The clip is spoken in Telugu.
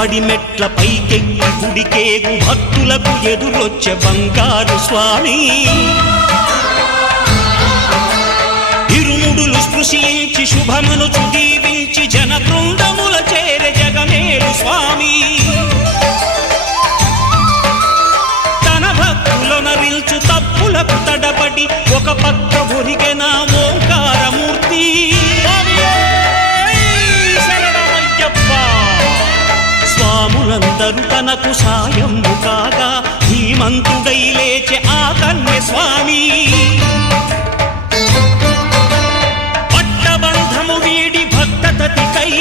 పడిమెట్ల పైకెక్కి గుడికేగు భక్తులకు ఎదురొచ్చే బంగారు స్వామి ఇరుముడులు స్పృశించి శుభమును చుదీవించి జన బృందముల చేరే జగమేలు స్వామి తన భక్తులనరిల్చు తప్పులకు తడబడి ఒక పక్క ఒరిగెన ఓంకారమూర్తి స్వాములందరూ తనకు సాయము కాగా ధీమంతుడై లేచే ఆ కన్య స్వామి పట్టబంధము వీడి భక్తతతికై